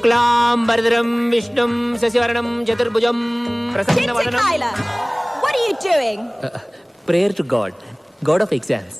శుక్లాంబరధరం విష్ణుం శశివర్ణం చతుర్భుజం ప్రసన్నవదనం. What are you doing? Prayer to God, God of exams.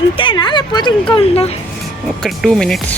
ఇంతేనా లేకపోతే ఇంకా ఉందా? ఒక 2 minutes.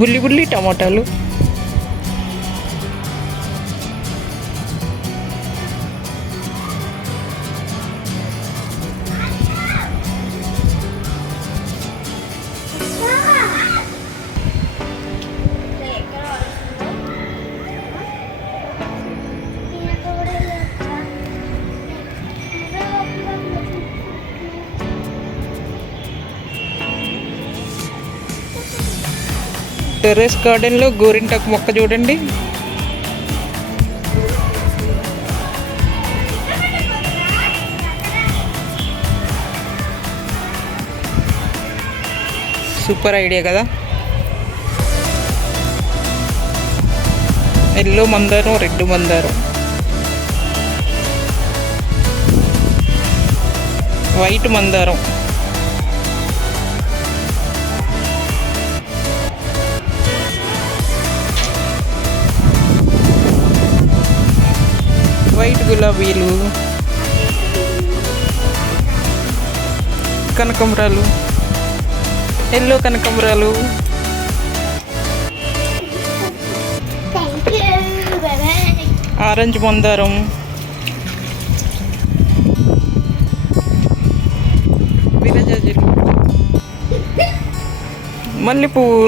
బుల్లి బుల్లి టమాటాలు. టెర్రస్ గార్డెన్లో గోరింటాకు మొక్క చూడండి. సూపర్ ఐడియా కదా. ఎల్లో మందారం, రెడ్ మందారం, వైట్ మందారం, వైట్ గులాబీలు, కనకంబరాలు, ఎల్లో కనకంబరాలు, ఆరెంజ్ మందారం, విరజాజులు, మల్లెపువ్వు,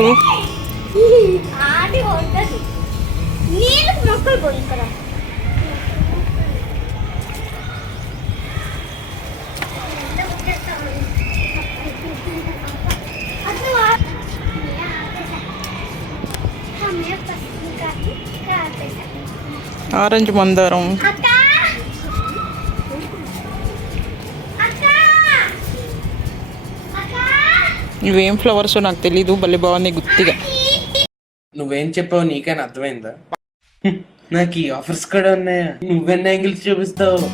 ఆరెంజ్ మందారం, ఇవేం ఫ్లవర్స్ నాకు తెలీదు. భలే బాగుంది గుత్తిగా. నువ్వేం చెప్పావు నీకైనా అర్థమైందా? నాకు ఈ ఆఫర్స్ కూడా ఉన్నాయా? నువ్వెన్ని యాంగిల్స్ చూపిస్తావు?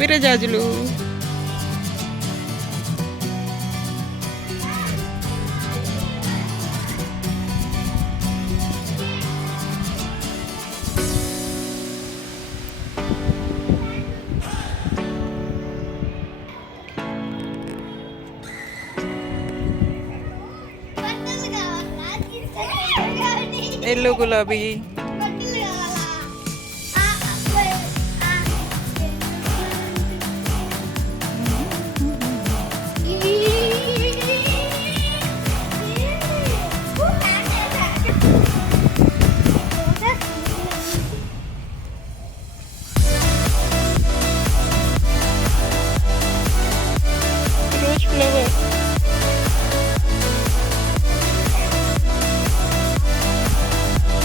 విరజాజులు, ఎల్లో గులాబీ,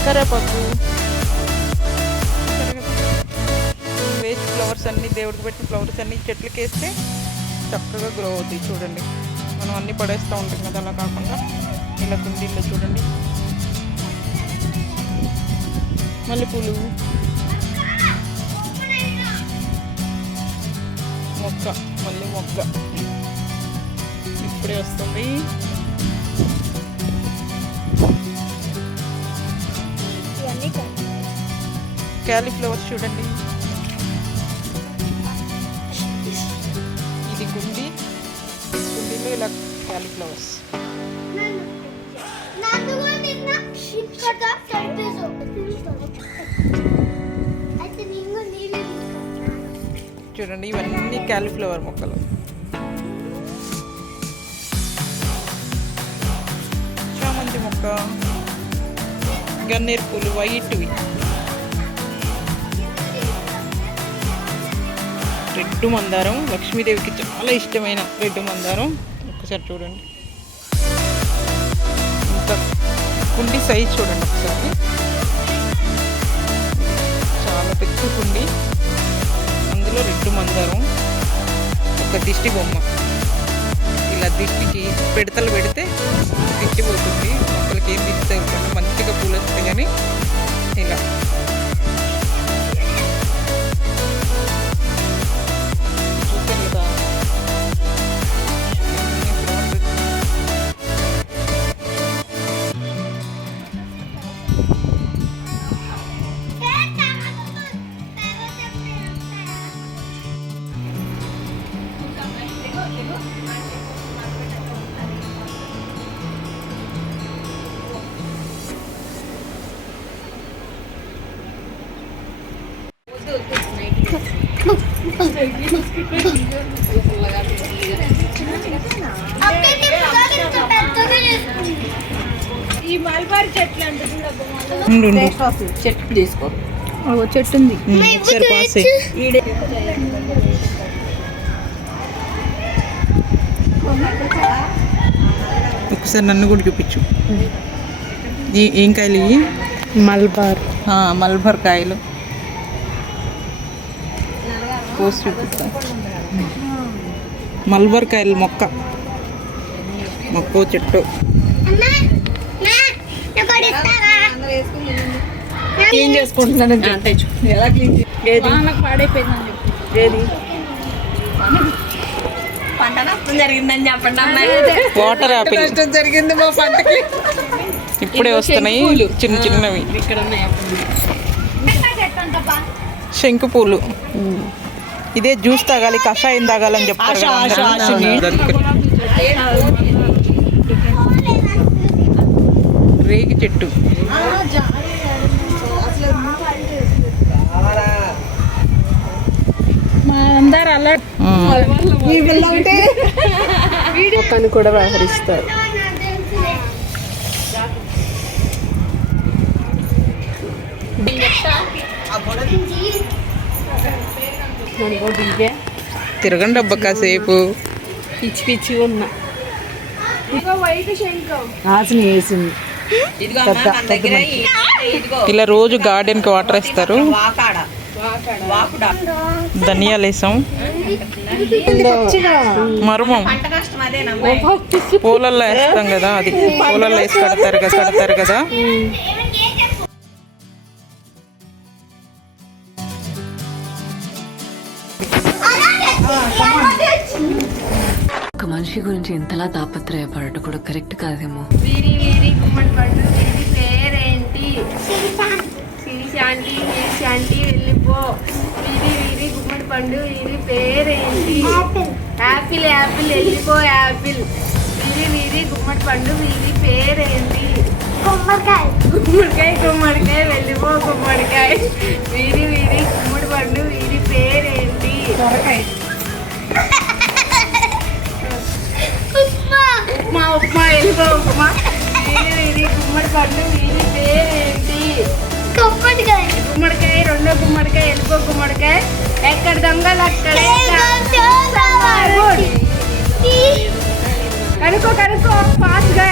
కరేపాకు, వేస్ట్ ఫ్లవర్స్ అన్నీ, దేవుడికి పెట్టిన ఫ్లవర్స్ అన్నీ చెట్లకి వేస్తే చక్కగా గ్రో అవుతాయి. చూడండి, మనం అన్నీ పడేస్తూ ఉంటాం కదా, అలా కాకుండా ఇలా కుండీల్లో చూడండి. మల్లెపూలు మొక్క, మళ్ళీ మొక్క ఇప్పుడే వస్తుంది. క్యాలీఫ్లవర్స్ చూడండి, ఇది కుండీలో ఇలా క్యాలీఫ్లవర్స్. చూడండి, ఇవన్నీ క్యాలీఫ్లవర్ మొక్కలు. చామంతి మొక్క, గన్నేరు పూలు వైట్వి, రెడ్ మందారం, లక్ష్మీదేవికి చాలా ఇష్టమైన రెడ్ మందారం. ఒకసారి చూడండి, ఇంకా కుండీ సైజ్ చూడండి ఒకసారి, చాలా పెద్ద కుండీ. అందులో రెడ్ మందారం, ఒక దిష్టి బొమ్మ. ఇలా దిష్టికి పిడతలు పెడితే దిష్టి పోతుంది, మొక్కలకి ఏం దిష్టి తగ్గకుండా మంచిగా పూలు వస్తాయి. కానీ ఇలా చూసారు కదా, ఈ మల్బార్ చెట్లు అంటే చెట్టు తీసుకో, చెట్టు ఉంది. ఒకసారి పాస్ ఒకసారి నన్ను కూడా చూపించు. ఏం కాయలు ఇవి? మల్బార్ కాయలు. కోసి చూపిస్తా. మల్బార్ కాయలు మొక్క చెట్టు. క్లీన్ చేసుకుంటున్నాను. ఎలా క్లీన్ పాడైపోయిందండి. ఏది పంట నష్టం జరిగిందని చెప్పండి అమ్మాయి. వాటర్ యాపిల్ నష్టం జరిగింది మా పంటకి. ఇప్పుడే వస్తున్నాయి చిన్న చిన్నవి. శంకు పూలు. ఇదే జ్యూస్ తాగాలి, కషాయం తాగాలని చెప్తారు. రేగి చెట్టు. మొక్కను కూడా వ్యవహరిస్తారు. తిరగండి అబ్బా కాసేపు. పిచ్చి పిచ్చి ఉన్నా ఆసన వేసింది. ఇలా రోజు గార్డెన్కి వాటర్ వేస్తారు. ధనియాలు వేసాం. మర్మం పూలల్లో వేస్తాం కదా, అది పూలల్లో వేసి కడతారు కదా. ఒక మనిషి గురించి ఎంతలా తాపత్రయపడటం కూడా కరెక్ట్ కాదేమో. వీరి వీరి గుమ్మడి పండు, వీరి పేరేంటి? సిరిశాంతి శాంతి వెళ్ళిపో. వీరి వీరి గుమ్మడి పండు, వీరి పేరేంటి? యాపిల్ యాపిల్ వెళ్ళిపో యాపిల్. వీరి వీరి గుమ్మడి పండు, వీరి పేరేంటి? గుమ్మడికాయ గుమ్మడికాయ వెళ్ళిపో గుమ్మడికాయ. వీరి వీరి గుమ్మడి పండు, వీరి పేరేంటి? ఉప్మా వెళ్ళిపో ఉప్మా. వీరి వీరి గుమ్మడి పండు, వీరి పేరేంటి? గుమ్మడికాయ రెండో గుమ్మడికాయ వెళ్ళిపో గుమ్మడికాయ. ఎక్కడ దొంగలు అక్కడే. కనుక్కో ఫాస్ట్ గా.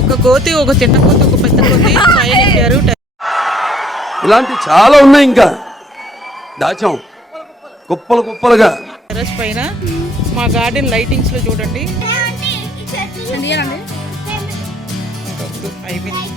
ఒక కోతి, ఒక చిన్న కోతి, ఒక పెద్ద కోతి పైన ఎక్కారు. ఇలాంటి చాలా ఉన్నాయి, ఇంకా దాచాం కుప్పలు కుప్పలుగా. టెర్రస్ పైన మా గార్డెన్ లైటింగ్స్ లో చూడండి. అయిపోయింది.